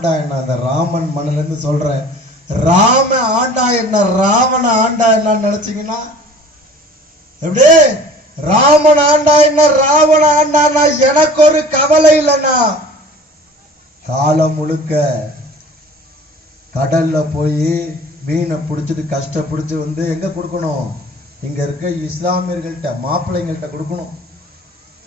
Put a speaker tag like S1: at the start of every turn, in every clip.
S1: ஆண்டா என்ன அந்த ராமன் மண்ணுல இருந்து சொல்றேன். ராம ஆண்டா என்ன ராவண ஆண்டா என்னன்னு நினைச்சீங்கன்னா எப்படி? ராமன் ஆண்டா என்ன ராவண ஆண்டானா எனக்கு ஒரு கவலை இல்லைண்ணா. காலம் முழுக்க கடல்ல போய் மீனை பிடிச்சிட்டு கஷ்டப்பிடிச்சு வந்து எங்க கொடுக்கணும்? இங்க இருக்க இஸ்லாமியர்கள்ட்ட மாப்பிள்ளைங்கள்ட்ட கொடுக்கணும்.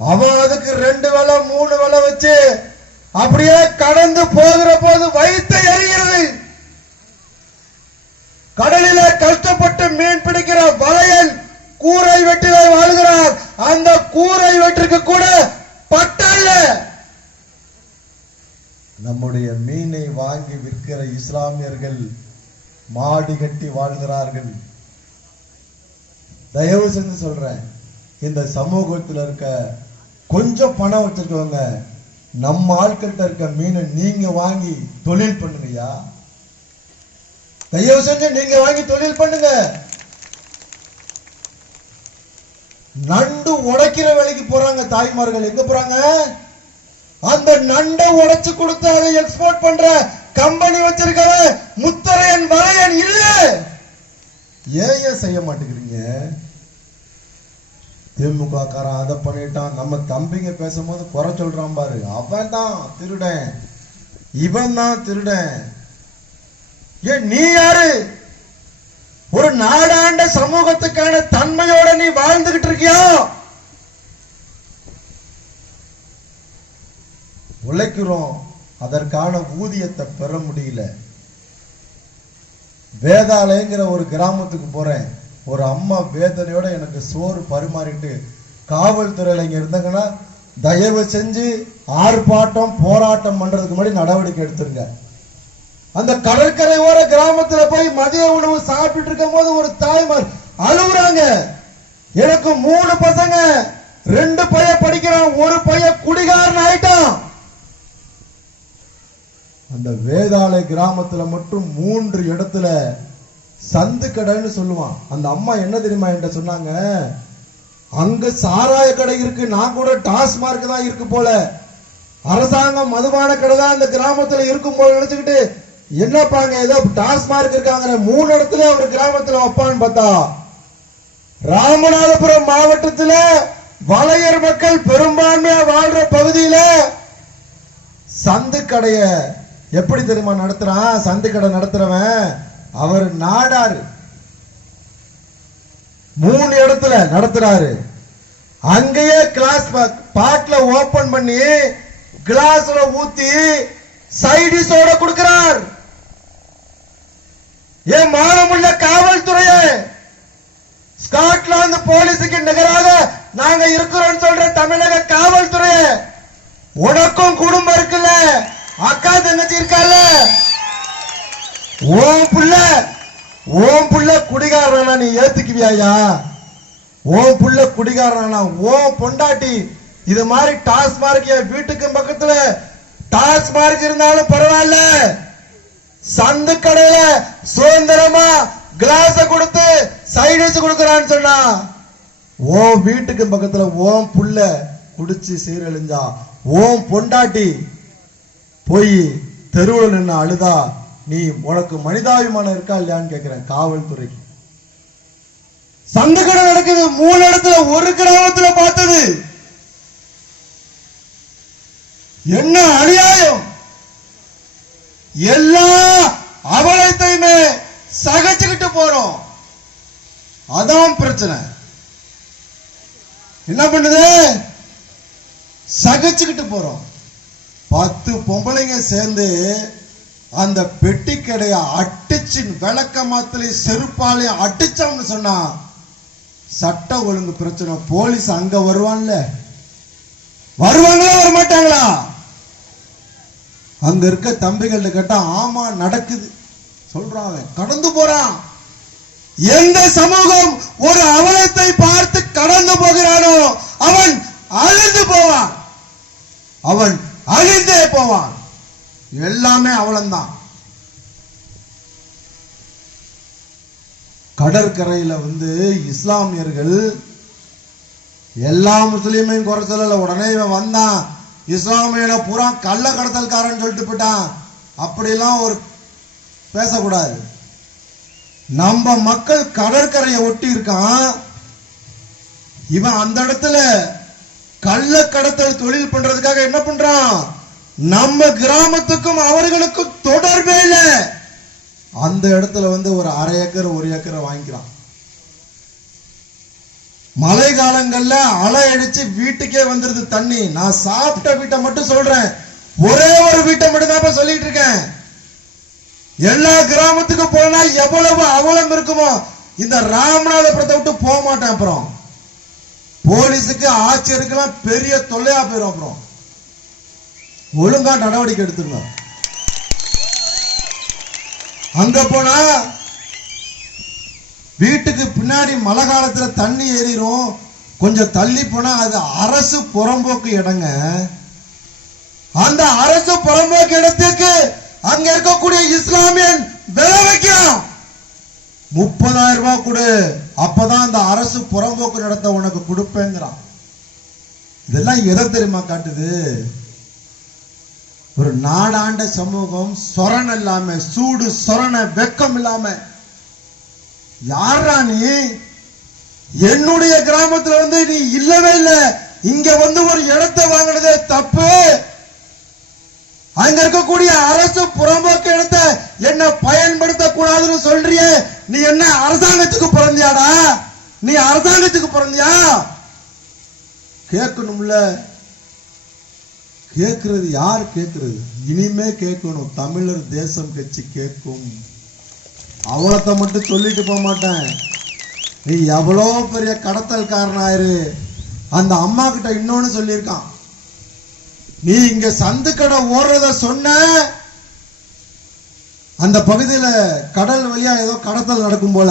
S1: அவன் அதுக்கு ரெண்டு வேலை மூணு வேலை வச்சு அப்படியே கடந்து போகிற போது வைத்து எரிகிறது. கடலிலே கஷ்டப்பட்டு மீன் பிடிக்கிற வலையன் கூரை வெட்டிலே வாழ்கிறார். அந்த கூரை வெட்டிற்கு கூட பட்டல்ல. நம்முடைய மீனை வாங்கி விற்கிற இஸ்லாமியர்கள் மாடி கட்டி வாழ்கிறார்கள். தயவு செஞ்சு சொல்றேன் இந்த சமூகத்துல இருக்க கொஞ்சம் பணம் வச்சிருக்கவங்க நம்ம ஆட்கள்கிட்ட இருக்க மீனை நீங்க வாங்கி தொழில் பண்ணுங்கய்யா. தயவு செஞ்சு நீங்க வாங்கி தொழில் பண்ணுங்க. நண்டு உடைக்கிற வேலைக்கு போறாங்க தாய்மார்கள். எங்க போறாங்க? அந்த நண்டை உடைச்சு கொடுத்து அதை எக்ஸ்போர்ட் பண்ற கம்பெனி வச்சிருக்கவன் முத்தரையன் வரையன் இல்ல. ஏன் ஏன் செய்ய மாட்டேங்கிறீங்க? திமுக காரன் அதை பண்ணிட்டான். நம்ம தம்பிங்க பேசும்போது குறை சொல்றான் பாரு. அவன் தான் திருடன். இவன் தான் திருடன். ஏ நீ யாரு? ஒரு நாடாண்ட சமூகத்துக்கான தன்மையோட நீ வாழ்ந்துகிட்டு இருக்கியா? உழைக்கிறோம். அதற்கான ஊதியத்தை பெற முடியல. வேதாலயங்கிற ஒரு கிராமத்துக்கு போறேன். ஒரு அம்மா வேதனையோட எனக்கு சோறு பரிமாறிட்டு காவல்துறையில் இங்கே இருந்தாங்கன்னா தயவு செஞ்சு ஆர்ப்பாட்டம் போராட்டம் பண்றதுக்கு முன்னாடி நடவடிக்கை எடுத்துருங்க. அந்த கடற்கரை ஓர கிராமத்துல போய் மதிய உணவு சாப்பிட்டு இருக்கும் போது ஒரு தாய்மார் அழுகுறாங்க. எனக்கு மூணு பசங்க ரெண்டு பைய படிக்கிறான் ஒரு பைய குடிகாரன் ஆயிட்டான். அந்த வேதாளை கிராமத்துல மட்டும் மூன்று இடத்துல சந்து கடைன்னு சொல்லுவான். அந்த அம்மா என்ன தெரியுமா என்கிட்ட சொன்னாங்க? அங்க சாராய கடை இருக்கு நான் கூட டாஸ்மார்க் தான் இருக்கு போல. அரசாங்கம் மதுபான கடை தான் அந்த கிராமத்துல இருக்கும் போல நினைச்சுக்கிட்டு என்னப்பாங்க ஏதோ டாஸ்மார்க் இருக்காங்க மூணு இடத்துல அவர் கிராமத்துல வைப்பான்னு பார்த்தா ராமநாதபுரம் மாவட்டத்துல வளையர் மக்கள் பெரும்பான்மையா வாழ்ற பகுதியில சந்து கடைய எப்படி தெரியுமா நடத்துறான்? சந்து கடை நடத்துறவன் அவர் நாடாரு. மூணு இடத்துல நடத்துறாரு. அங்கேயே கிளாஸ் பாட்ல ஓபன் பண்ணி கிளாஸ்ல ஊத்தி சைடிஸோட கொடுக்கிறார். ஏன் மானமுள்ள காவல்துறைய ஸ்காட்லாந்து போலீஸுக்கு நிகராக நாங்க இருக்கிறோம் சொல்ற தமிழக காவல்துறை உனக்கும் குடும்பம் இருக்குல்ல? அக்கா தங்கச்சி இருக்கால ஓம் புள்ள ஓம் புள்ள குடிகாரனா நீ ஏத்துக்குவியாயா? ஓம் புள்ள குடிகாரனா ஓம் பொண்டாட்டி இது மாதிரி டாஸ்மார்க் என் வீட்டுக்கு பக்கத்துல டாஸ்மார்க் இருந்தாலும் பரவாயில்ல. சந்து கடையில சுதந்திரமா கிளாஸ கொடுத்து சைடிஸ் கொடுக்கறான்னு சொன்னா ஓம் வீட்டுக்கு பக்கத்துல ஓம் புள்ள குடிச்சு சீரழிஞ்சா ஓம் பொண்டாட்டி போய் தெருவில் நின்று அழுதா நீ உனக்கு மனிதாபிமானம் இருக்கா இல்லையான்னு கேட்கிறேன் காவல்துறைக்கு. சந்தகடம் நடக்குது மூணு இடத்துல ஒரு கிராமத்துல பார்த்தது. என்ன அநியாயம்? எல்லா அவலத்தையுமே சகச்சுக்கிட்டு போறோம். அதான் பிரச்சனை. என்ன பண்ணுது? சகிச்சுக்கிட்டு போறோம். பத்து பொம்பளைங்க சேர்ந்து அந்த பெட்டி கடைய அடிச்சு விளக்க மாத்திரை செருப்பாலே அடிச்சவங்க சொன்னா சட்ட ஒழுங்கு பிரச்சனை போலீஸ் அங்க வருவான்ல. வருவாங்களா வர மாட்டாங்களா அங்க இருக்க தம்பிகள்ட்ட கேட்டா ஆமா நடக்குது. சொல்றான் அவன். கடந்து போறான். எந்த சமூகம் ஒரு அவலத்தை பார்த்து கடந்து போகிறானோ அவன் அழிந்து போவான். அவன் அழிந்தே போவான். எல்லாமே அவலம்தான் கடற்கரையில வந்து இஸ்லாமியர்கள் எல்லா முஸ்லீமையும் குறை சொல்லல. உடனே இவன் வந்தான். இஸ்லாமியில பூரா கள்ள கடத்தல்காரன் சொல்லிட்டு போயிட்டான். அப்படிலாம் ஒரு பேசக்கூடாது. நம்ம மக்கள் கடற்கரையை ஒட்டி இருக்கான். இவன் அந்த இடத்துல கள்ள கடத்தல் தொழில் பண்றதுக்காக என்ன பண்றான்? நம்ம கிராமத்துக்கும் அவர்களுக்கும் தொடர்பே இல்ல. அந்த இடத்துல வந்து ஒரு அரை ஏக்கர் ஒரு ஏக்கரை வாங்கிக்கிறான். மழை காலங்கள்ல அலை அடிச்சு வீட்டுக்கே வந்துருது தண்ணி. நான் சாப்பிட்ட வீட்டை மட்டும் சொல்றேன். ஒரே ஒரு வீட்டை மட்டும் தான் சொல்லிட்டு இருக்கேன். எல்லா கிராமத்துக்கும் போனா எவ்வளவு அவலம் இருக்குமோ இந்த ராமநாதபுரத்தை விட்டு போக மாட்டேன் அப்புறம். போலீஸுக்கு ஆட்சியருக்கெல்லாம் பெரிய தொல்லையா போயிடும் அப்புறம். ஒழுங்கா நடவடிக்கை எடுத்துருங்க அங்க போனா வீட்டுக்கு பின்னாடி மழை காலத்துல தண்ணி ஏறிடும் கொஞ்சம் தள்ளி போனா அது அரசு புறம்போக்கு இடங்க. அந்த அரசு புறம்போக்கு இடத்துக்கு அங்க இருக்கக்கூடிய இஸ்லாமியன் விலை வைக்கும் முப்பதாயிரம் ரூபாய் கொடு. அப்பதான் அந்த அரசு புறம்போக்கு நடத்த உனக்கு கொடுப்பேங்கிறான். இதெல்லாம் எதை தெரியுமா காட்டுது? ஒரு நாடாண்ட சமூகம் சொரண இல்லாம சூடு சொரண வெக்கம் இல்லாம. யாரா நீ? என்னுடைய கிராமத்துல வந்து நீ இல்லவே இல்ல. இங்க வந்து ஒரு இடத்தை வாங்கினதே தப்பு. அங்க இருக்கக்கூடிய அரசு புறம்போக்கு இடத்தை என்ன பயன்படுத்த கூடாதுன்னு சொல்றியே. நீ என்ன அரசாங்கத்துக்கு பிறந்தியாடா? நீ அரசாங்கத்துக்கு பிறந்தியா? கேட்கணும்ல. கேட்கறது யார் கேட்கறது? இனிமே கேட்கணும். தமிழர் தேசம் கட்சி கேட்கும். அவலத்தை மட்டும் சொல்லிட்டு போக மாட்டேன். நீ எவ்வளோ பெரிய கடத்தல்காரனாயிரு. அந்த அம்மா கிட்ட இன்னொன்னு சொல்லியிருக்கான். நீ இங்க சந்து கடை ஓடுறத சொன்ன அந்த பகுதியில கடல் வழியா ஏதோ கடத்தல் நடக்கும் போல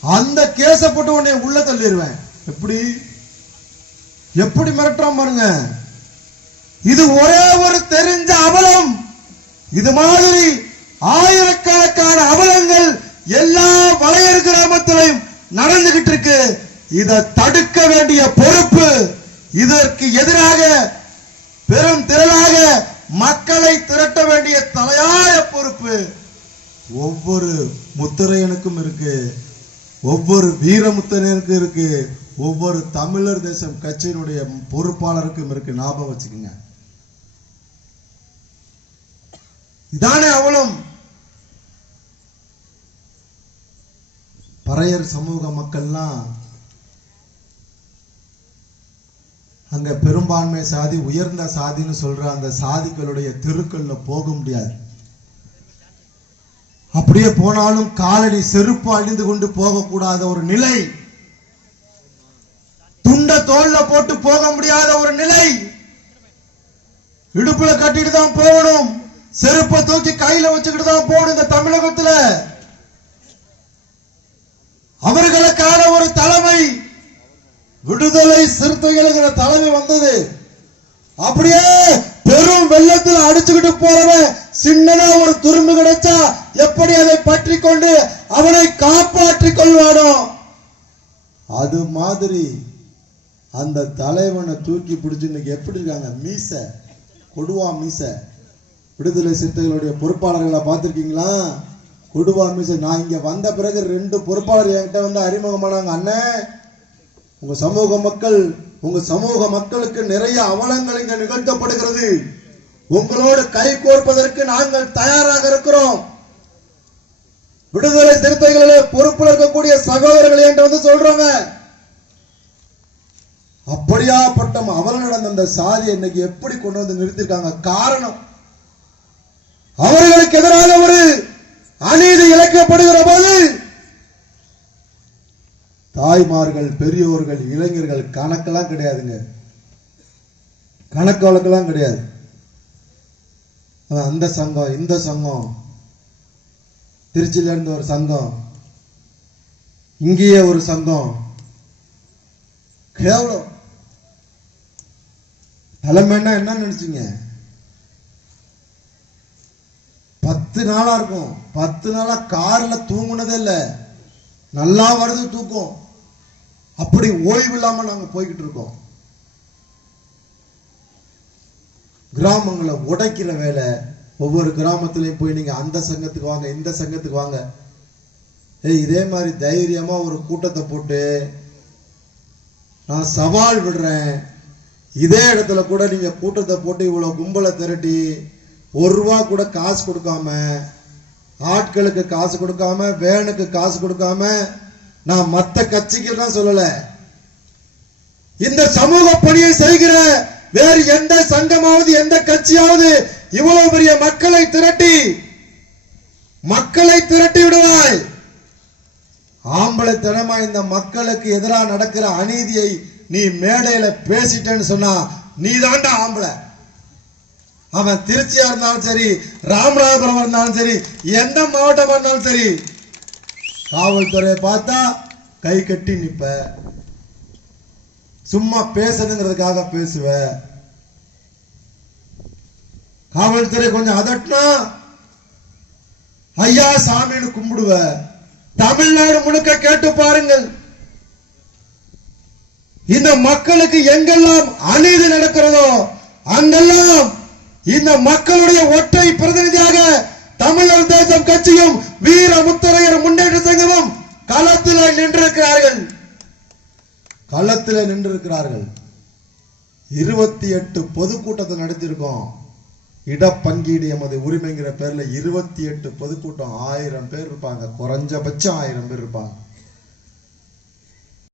S1: அந்த கேஸை போட்டு உன்னை உள்ள தள்ளிடுவேன். எப்படி? எப்படி மிரட்டுறான் பாருங்க. இது ஒரே ஒரு தெரிஞ்ச அவலம் இது மாதிரி ஆயிரக்கணக்கான அவலங்கள் எல்லா வளையர் கிராமத்திலையும் நடந்துகிட்டு இருக்கு இதை தடுக்க வேண்டிய பொறுப்பு இதற்கு எதிராக பெரும் திரளாக மக்களை திரட்ட வேண்டிய தலையாய பொறுப்பு. ஒவ்வொரு முத்திரையனுக்கும் இருக்கு ஒவ்வொரு வீரமுத்திரையனுக்கும் இருக்கு ஒவ்வொரு தமிழர் தேசம் கட்சியினுடைய பொறுப்பாளருக்கும் இருக்கு. ஞாபகம் வச்சுக்கோங்க. இதானே அவலம். பறையர் சமூக மக்கள்லாம் அங்க பெரும்பான்மை சாதி உயர்ந்த சாதின்னு சொல்ற அந்த சாதிகளுடைய தெருக்கள்ல போக முடியாது. அப்படியே போனாலும் காலடி செருப்பு அழிந்து கொண்டு போகக்கூடாத ஒரு நிலை. துண்ட தோல்ல போட்டு போக முடியாத ஒரு நிலை. இடுப்புல கட்டிட்டு தான் போகணும். செருப்பை தூக்கி கையில வச்சுக்கிட்டு தான் போகணும் இந்த தமிழகத்துல. அவர்களுக்கான ஒரு தலைமை விடுதலை சிறுத்தைகளுங்கிற தலைமை வந்தது. அப்படியே பெரும் வெள்ளத்தில் அடிச்சுக்கிட்டு போறவன் சின்னதா ஒரு துரும்பு கிடைச்சா எப்படி அதை பற்றி கொண்டு அவனை காப்பாற்றி கொள்வானோ? அது மாதிரி அந்த தலைவனை தூக்கி பிடிச்சு இன்னைக்கு எப்படி இருக்காங்க? மீச கொடுவா மீசை. விடுதலை சிறுத்தைகளுடைய பொறுப்பாளர்களை பார்த்துருக்கீங்களா? கொடுவா மீச நான் இங்கே வந்த பிறகு ரெண்டு பொறுப்பாளர் என்கிட்ட வந்து அறிமுகமானாங்க. அண்ணன் உங்கள் சமூக மக்கள் உங்கள் சமூக மக்களுக்கு நிறைய அவலங்கள் இங்கே நிகழ்த்தப்படுகிறது. உங்களோடு கை கோர்ப்பதற்கு நாங்கள் தயாராக இருக்கிறோம். விடுதலை சிறுத்தைகளிலே பொறுப்பில் இருக்கக்கூடிய சகோதரர்கள் என்று வந்து சொல்றாங்க. அப்படியாப்பட்ட அவல் நடந்த அந்த சாதியை இன்னைக்கு எப்படி கொண்டு வந்து நிறுத்திருக்காங்க? காரணம் அவர்களுக்கு எதிராக ஒரு அநீதி இழைக்கப்படுகிற போது தாய்மார்கள் பெரியோர்கள் இளைஞர்கள் கணக்கெல்லாம் கிடையாதுங்க. கணக்கு வழக்கெல்லாம் கிடையாது அந்த சங்கம் இந்த சங்கம். திருச்சியிலிருந்து ஒரு சங்கம். இங்கேயே ஒரு சங்கம். கேவலம். தலைமைன்னா என்ன நினைச்சீங்க. பத்து நாளா இருக்கும். பத்து நாளா கார்ல தூங்குனதே இல்ல. நல்லா வருது தூக்கம். அப்படி ஓய்வு இல்லாம நாங்க போய்கிட்டு இருக்கோம். கிராமங்களை உடைக்கிற வேலை. ஒவ்வொரு கிராமத்துலயும் போய் நீங்க அந்த சங்கத்துக்கு வாங்க இந்த சங்கத்துக்கு வாங்க. ஏய் இதே மாதிரி தைரியமா ஒரு கூட்டத்தை போட்டு நான் சவால் விடுறேன். இதே இடத்துல கூட நீங்க கூட்டத்தை போட்டு இவ்வளவு கும்பலை திரட்டி ஒரு ரூபா கூட காசு கொடுக்காம ஆட்களுக்கு காசு கொடுக்காம வேனுக்கு காசு கொடுக்காம நான் மத்த கட்சிக்கு தான் சொல்லல. இந்த சமூக பணியை செய்கிற வேறு எந்த சங்கமாவது எந்த கட்சியாவது இவ்வளவு பெரிய மக்களை திரட்டி மக்களை திரட்டி விடுவாய். ஆம்பளைத்தனமா இந்த மக்களுக்கு எதிராக நடக்கிற அநீதியை நீ மேடையில பேசிட்டேன்னு சொன்னா நீ தாண்டா ஆம்பளை. அவன் திருச்சியா இருந்தாலும் சரி ராமநாதபுரம் இருந்தாலும் சரி எந்த மாவட்டமா இருந்தாலும் சரி காவல்துறையை பார்த்தா கை கட்டி நிப்ப. சும்மா பேசுறதுங்கிறதுக்காக பேசுவ. காவல்துறை கொஞ்சம் அதட்டினா ஐயா சாமின்னு கும்பிடுவ. தமிழ்நாடு முழுக்க கேட்டு பாருங்கள். இந்த மக்களுக்கு எங்கெல்லாம் அநீதி நடக்கிறதோ அங்கெல்லாம் இந்த மக்களுடைய ஒற்றை பிரதிநிதியாக தமிழர் தேசம் கட்சியும் வீர முத்தரையர் முன்னேற்ற சங்கமும் களத்தில் நின்றிருக்கிறார்கள். களத்தில் நின்றிருக்கிறார்கள். இருபத்தி எட்டு பொதுக்கூட்டத்தை நடத்தியிருக்கோம். இடப்பங்கீடு எமது உரிமைங்கிற பேர்ல இருபத்தி எட்டு பொதுக்கூட்டம் ஆயிரம் பேர் இருப்பாங்க. குறைஞ்சபட்சம் ஆயிரம் பேர் இருப்பாங்க.